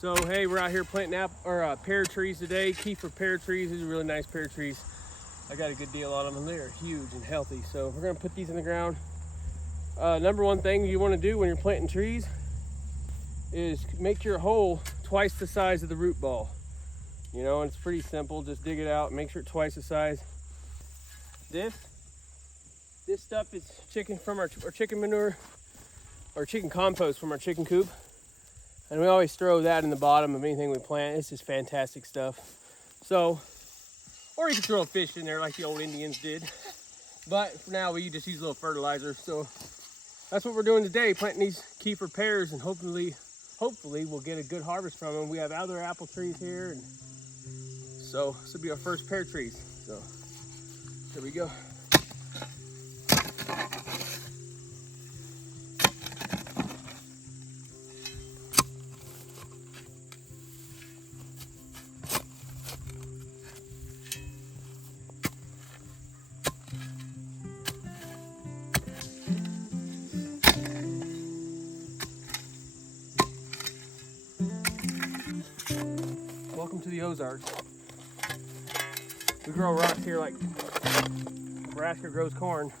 So hey, we're out here planting pear trees today. Kieffer pear trees. These are really nice pear trees. I got a good deal on them, and they are huge and healthy. So we're gonna put these in the ground. Number one thing you want to do when you're planting trees is make your hole twice the size of the root ball. You know, and it's pretty simple. Just dig it out, make sure it's twice the size. This stuff is chicken from our chicken manure, or chicken compost from our chicken coop. And we always throw that in the bottom of anything we plant. It's just fantastic stuff. So, or you can throw a fish in there like the old Indians did. But for now, we just use a little fertilizer. So that's what we're doing today, planting these kieffer pears, and hopefully we'll get a good harvest from them. We have other apple trees here, and so this will be our first pear trees. So here we go. Welcome to the Ozarks. We grow rocks here like Nebraska grows corn.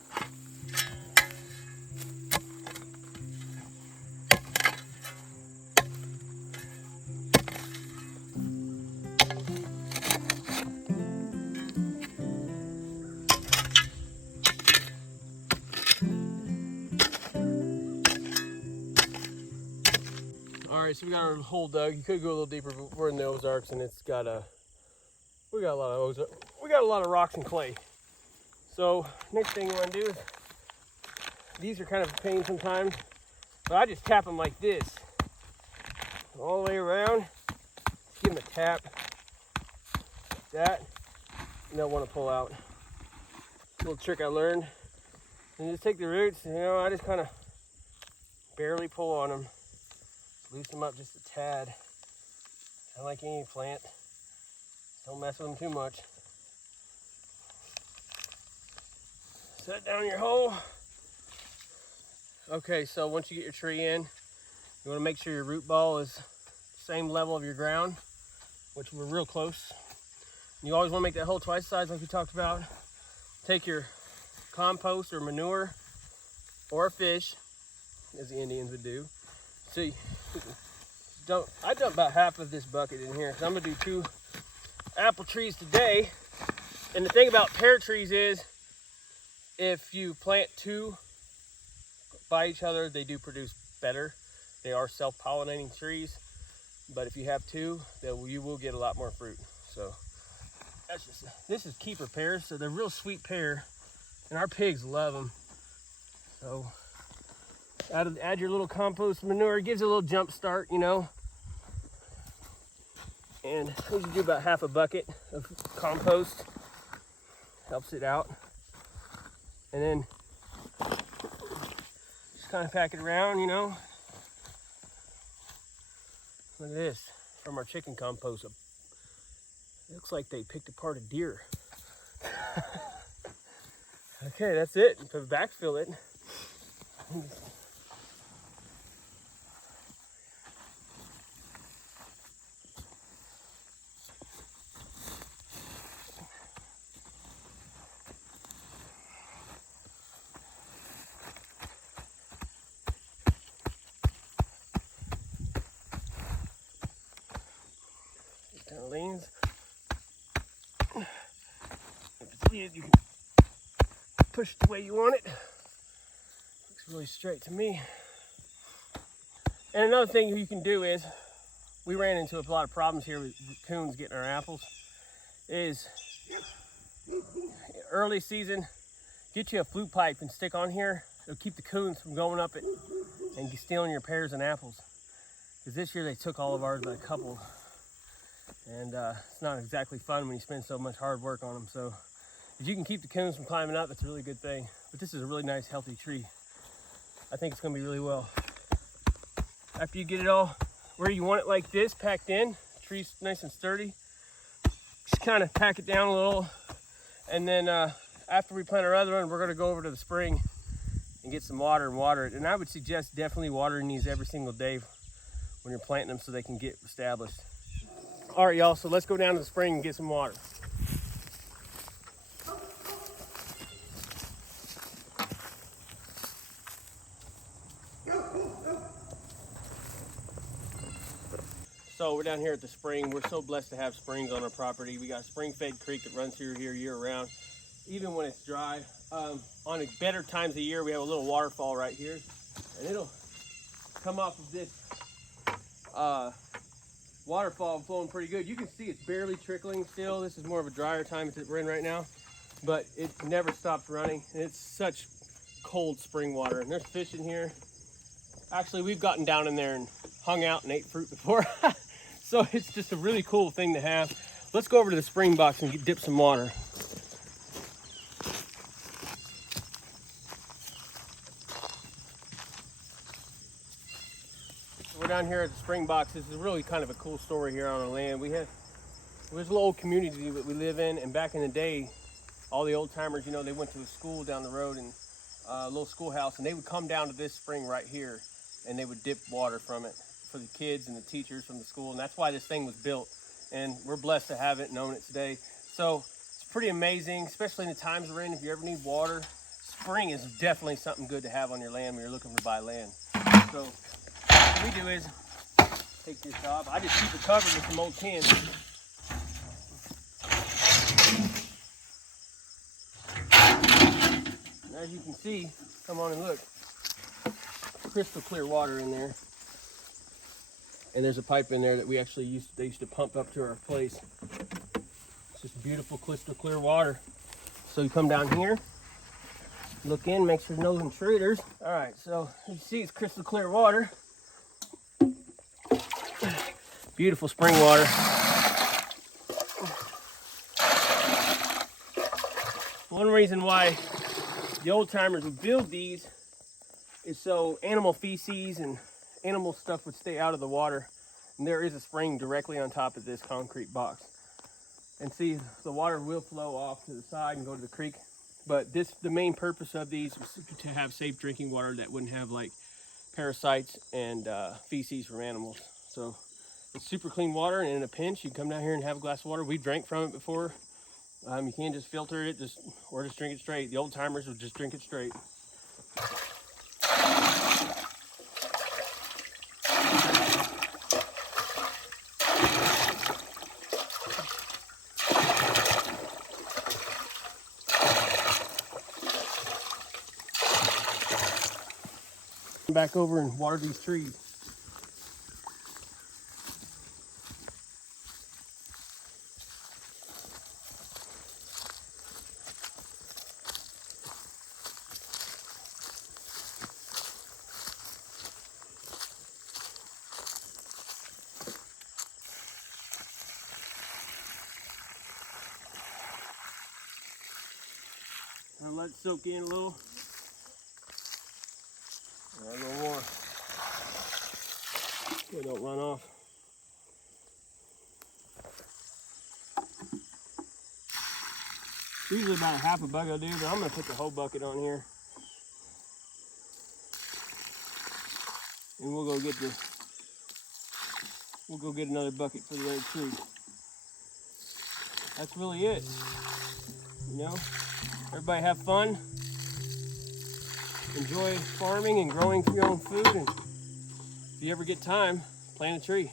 All right, so we got our hole dug. You could go a little deeper, but we're in the Ozarks, and it's got we got a lot of rocks and clay. So next thing you want to do is, these are kind of a pain sometimes, but I just tap them like this all the way around. Just give them a tap like that, and they'll want to pull out. A little trick I learned. And just take the roots, and I just kind of barely pull on them. Loosen them up just a tad. Kind of like any plant. Don't mess with them too much. Set down your hole. Okay, so once you get your tree in, you want to make sure your root ball is the same level of your ground, which we're real close. You always want to make that hole twice the size like we talked about. Take your compost or manure or a fish, as the Indians would do. See, I dumped about half of this bucket in here because I'm gonna do 2 apple trees today. And the thing about pear trees is, if you plant 2 by each other, they do produce better. They are self-pollinating trees, but if you have 2, you will get a lot more fruit. So this is kieffer pears, so they're real sweet pear, and our pigs love them. So add your little compost manure. It gives it a little jump start, And we usually do about half a bucket of compost. Helps it out. And then just kind of pack it around, Look at this, from our chicken compost. It looks like they picked apart a deer. Okay, that's it. Backfill it. Kind of leans. If it's leaning, you can push it the way you want it. Looks really straight to me. And another thing you can do is, we ran into a lot of problems here with coons getting our apples, is early season, get you a flute pipe and stick on here. It'll keep the coons from going up it and stealing your pears and apples. Because this year they took all of ours by a couple. And it's not exactly fun when you spend so much hard work on them. So if you can keep the coons from climbing up, that's a really good thing. But this is a really nice, healthy tree. I think it's gonna be really well. After you get it all where you want it like this, packed in, tree's nice and sturdy, just kind of pack it down a little. And then after we plant our other one, we're gonna go over to the spring and get some water and water it. And I would suggest definitely watering these every single day when you're planting them so they can get established. All right, y'all, so let's go down to the spring and get some water. So we're down here at the spring. We're so blessed to have springs on our property. We got a spring-fed creek that runs through here year-round, even when it's dry. On the better times of the year, we have a little waterfall right here, and it'll come off of this waterfall flowing pretty good. You can see it's barely trickling still. This is more of a drier time that we're in right now, but it never stops running, and it's such cold spring water. And there's fish in here. Actually, we've gotten down in there and hung out and ate fruit before. So it's just a really cool thing to have. Let's go over to the spring box and dip some water. We're down here at the spring box. This is really kind of a cool story here on our land. There's a little old community that we live in, and back in the day, all the old timers, you know, they went to a school down the road, and a little schoolhouse, and they would come down to this spring right here, and they would dip water from it for the kids and the teachers from the school, and that's why this thing was built, and we're blessed to have it and own it today. So it's pretty amazing, especially in the times we're in. If you ever need water, spring is definitely something good to have on your land when you're looking to buy land. So what we do is take this off. I just keep it covered with some old tins. And as you can see, come on and look, crystal clear water in there. And there's a pipe in there that we actually they used to pump up to our place. It's just beautiful, crystal clear water. So you come down here, look in, make sure there's no intruders. All right, so you see it's crystal clear water. Beautiful spring water. One reason why the old timers would build these is so animal feces and animal stuff would stay out of the water. And there is a spring directly on top of this concrete box. And see, the water will flow off to the side and go to the creek. But the main purpose of these was to have safe drinking water that wouldn't have like parasites and feces from animals. So it's super clean water, and in a pinch, you come down here and have a glass of water. We drank from it before. You can't just filter it, or just drink it straight. The old timers would just drink it straight. Back over and water these trees. And let it soak in a little. A little more. They don't run off. Usually about a half a bucket I'll do, but I'm gonna put the whole bucket on here. And we'll go get another bucket for the other tree. That's really it. You know? Everybody have fun. Enjoy farming and growing your own food, and if you ever get time, plant a tree.